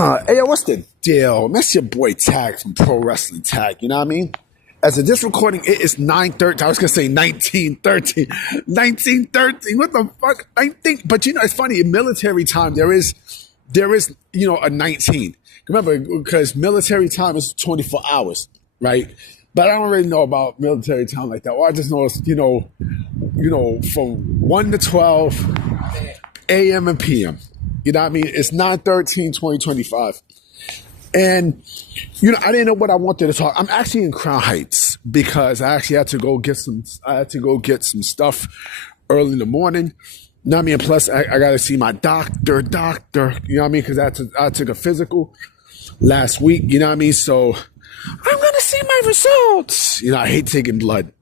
Hey, yo, what's the deal? That's your boy Tag from Pro Wrestling Tag, you know what I mean? As of this recording, it is 9:13. I was going to say 1913. 1913. What the fuck? 19. But, you know, it's funny. In military time, there is, you know, a 19. Remember, because military time is 24 hours, right? But I don't really know about military time like that. All I just know is, you know, from 1 to 12 a.m. and p.m. You know what I mean? It's 9/13/2025. And, you know, I didn't know what I wanted to talk. I'm actually in Crown Heights because I actually had to go get some stuff early in the morning. You know what I mean? Plus, I got to see my doctor, you know what I mean? Because I took a physical last week, you know what I mean? So I'm going to see my results. You know, I hate taking blood.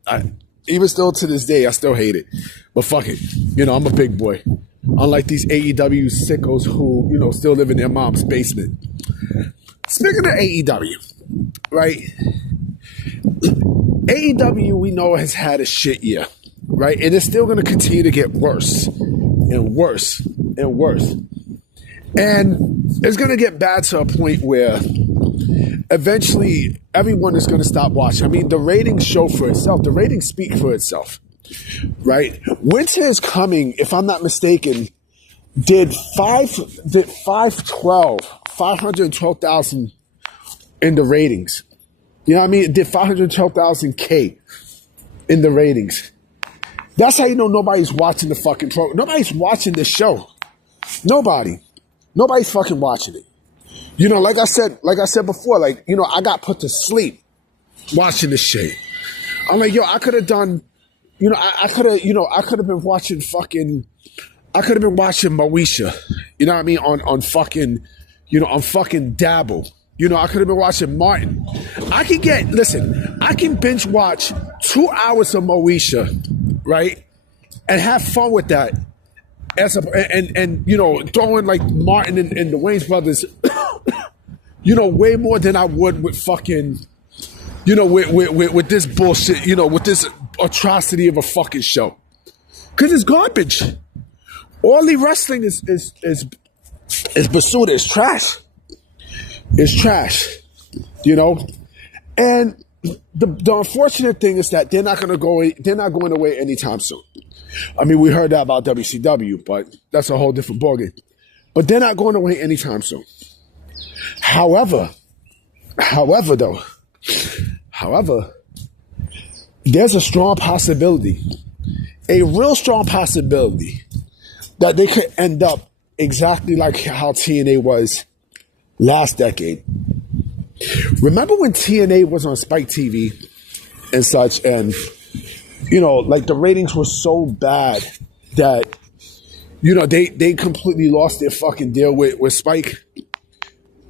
Even still to this day, I still hate it. But fuck it. You know, I'm a big boy. Unlike these AEW sickos who, you know, still live in their mom's basement. Speaking of AEW, right? AEW, we know, has had a shit year, right? And it's still going to continue to get worse and worse and worse. And it's going to get bad to a point where eventually everyone is going to stop watching. I mean, the ratings show for itself. The ratings speak for itself, right? Winter is coming, if I'm not mistaken, did 512,000 in the ratings. You know what I mean? It did 512,000 K in the ratings. That's how you know nobody's watching the fucking program. Nobody's watching the show. Nobody's fucking watching it. You know, like I said before, like, you know, I got put to sleep watching this shit. I'm like, yo, I could have done, you know, I could have been watching Moesha, you know what I mean, on fucking Dabble. You know, I could have been watching Martin. I can binge watch 2 hours of Moesha, right? And have fun with that. And you know, throwing like Martin and the Wayans brothers, you know, way more than I would with fucking, you know, with this bullshit, you know, with this atrocity of a fucking show. Cause it's garbage. All the wrestling is basura. It's trash. It's trash. You know? And the unfortunate thing is that they're not going away anytime soon. I mean, we heard that about WCW, but that's a whole different ballgame. But they're not going away anytime soon. However, there's a strong possibility, a real strong possibility, that they could end up exactly like how TNA was last decade. Remember when TNA was on Spike TV and such, and, you know, like the ratings were so bad that, you know, they completely lost their fucking deal with Spike.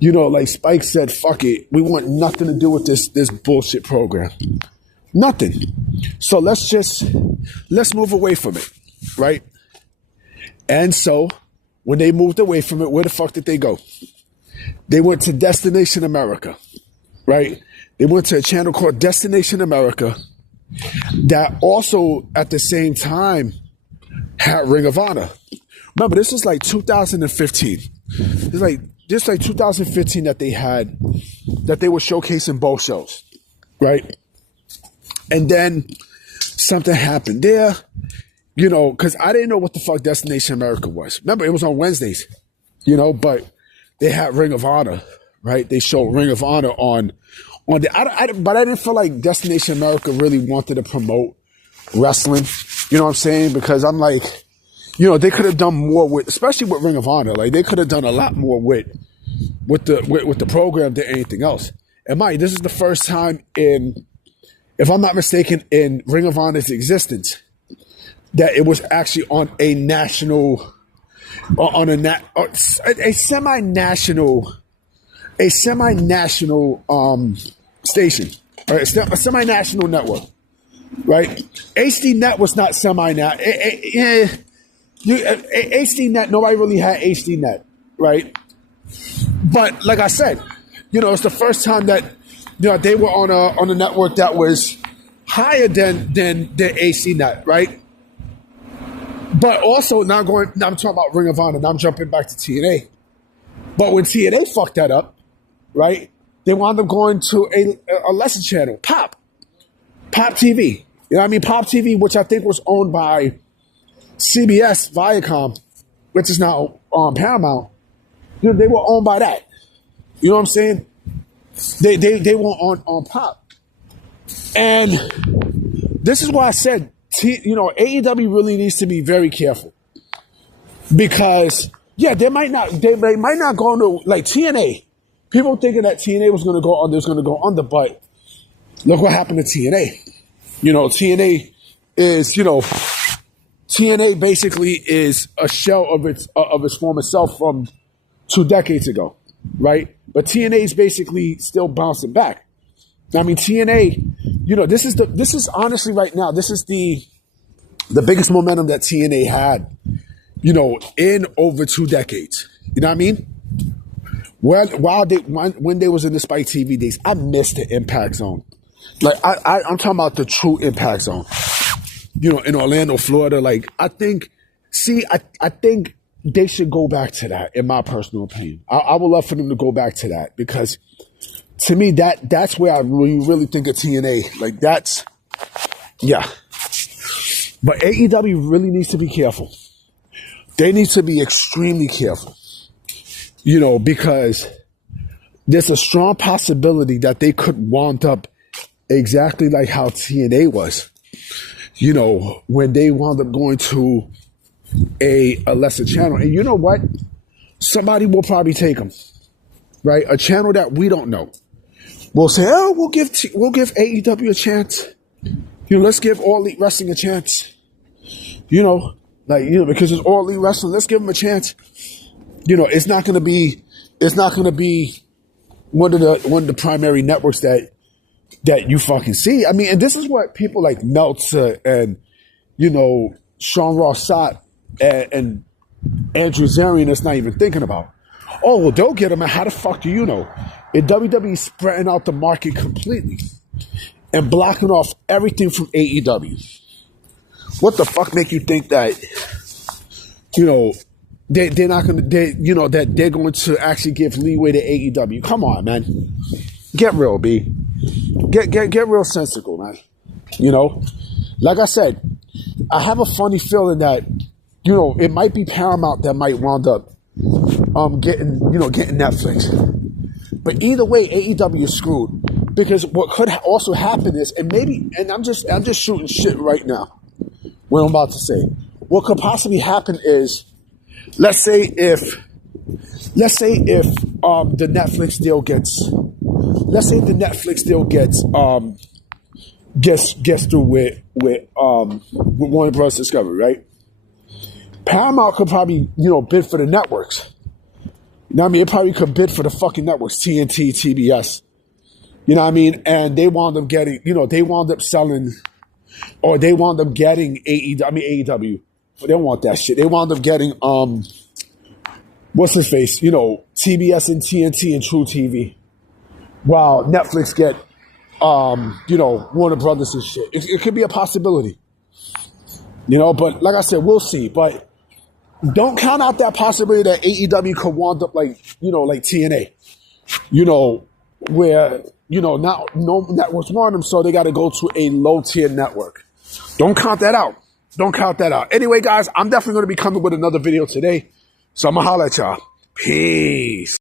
You know, like Spike said, fuck it, we want nothing to do with this bullshit program. Nothing. So let's move away from it, right? And so when they moved away from it, where the fuck did they go? They went to Destination America, right? They went to a channel called Destination America that also at the same time had Ring of Honor. Remember, this is like 2015. This like 2015 that they were showcasing both shows, right? And then something happened there, you know, because I didn't know what the fuck Destination America was. Remember, it was on Wednesdays, you know, but they had Ring of Honor, right? They showed Ring of Honor on the. But I didn't feel like Destination America really wanted to promote wrestling. You know what I'm saying? Because I'm like, you know, they could have done more with, especially with Ring of Honor. Like they could have done a lot more with the program than anything else. And Mike, this is the first time in, if I'm not mistaken, in Ring of Honor's existence that it was actually on a national, a semi-national station, right? A semi-national network, right? HD Net was not semi-national. HD Net, nobody really had HD Net, right? But like I said, you know, it's the first time that, you know, they were on a network that was higher than AC Net, right? But also now I'm talking about Ring of Honor. Now I'm jumping back to TNA. But when TNA fucked that up, right, they wound up going to a lesser channel, Pop TV. You know what I mean? Pop TV, which I think was owned by CBS, Viacom, which is now Paramount. You know, they were owned by that. You know what I'm saying? They were on Pop. And this is why I said, AEW really needs to be very careful. Because, yeah, they might not go into, like, TNA. People thinking that TNA was going to go under, but look what happened to TNA. TNA is, TNA basically is a shell of its former self from 2 decades ago, right? But TNA is basically still bouncing back. I mean, TNA, this is honestly right now, this is the biggest momentum that TNA had, in over 2 decades. You know what I mean? When they was in the Spike TV days, I missed the Impact Zone. Like, I'm talking about the true Impact Zone. In Orlando, Florida. Like, I think they should go back to that, in my personal opinion. I would love for them to go back to that, because to me, that's where I really think of TNA. Like, that's, yeah. But AEW really needs to be careful. They need to be extremely careful. Because there's a strong possibility that they could wind up exactly like how TNA was. When they wound up going to a lesser channel. And you know what? Somebody will probably take them, right? A channel that we don't know. We'll say, oh, we'll give AEW a chance. Let's give All Elite Wrestling a chance. Because it's All Elite Wrestling, let's give them a chance. It's not going to be one of the primary networks that you fucking see. I mean, and this is what people like Meltzer and Sean Ross Sapp and Andrew Zarian is not even thinking about. Oh, well, they'll get them. And how the fuck do you know? And WWE is spreading out the market completely and blocking off everything from AEW. What the fuck make you think that they're not going to, that they're going to actually give leeway to AEW? Come on, man. Get real, B. Get real sensical, man. Like I said, I have a funny feeling that, it might be Paramount that might wound up getting Netflix. But either way, AEW is screwed. Because what could also happen is, and I'm just shooting shit right now, what I'm about to say. What could possibly happen is, let's say if the Netflix deal gets through with Warner Bros. Discovery, right? Paramount could probably bid for the networks. You know what I mean? It probably could bid for the fucking networks, TNT, TBS. You know what I mean? And they wound up getting, they wound up selling, or they wound up getting AEW. They don't want that shit. They wound up getting, what's his face? TBS and TNT and True TV. While Netflix get, Warner Brothers and shit. It could be a possibility. But like I said, we'll see. But don't count out that possibility that AEW could wind up like TNA. Where, not no networks want them, so they got to go to a low tier network. Don't count that out. Don't count that out. Anyway, guys, I'm definitely going to be coming with another video today. So I'm going to holler at y'all. Peace.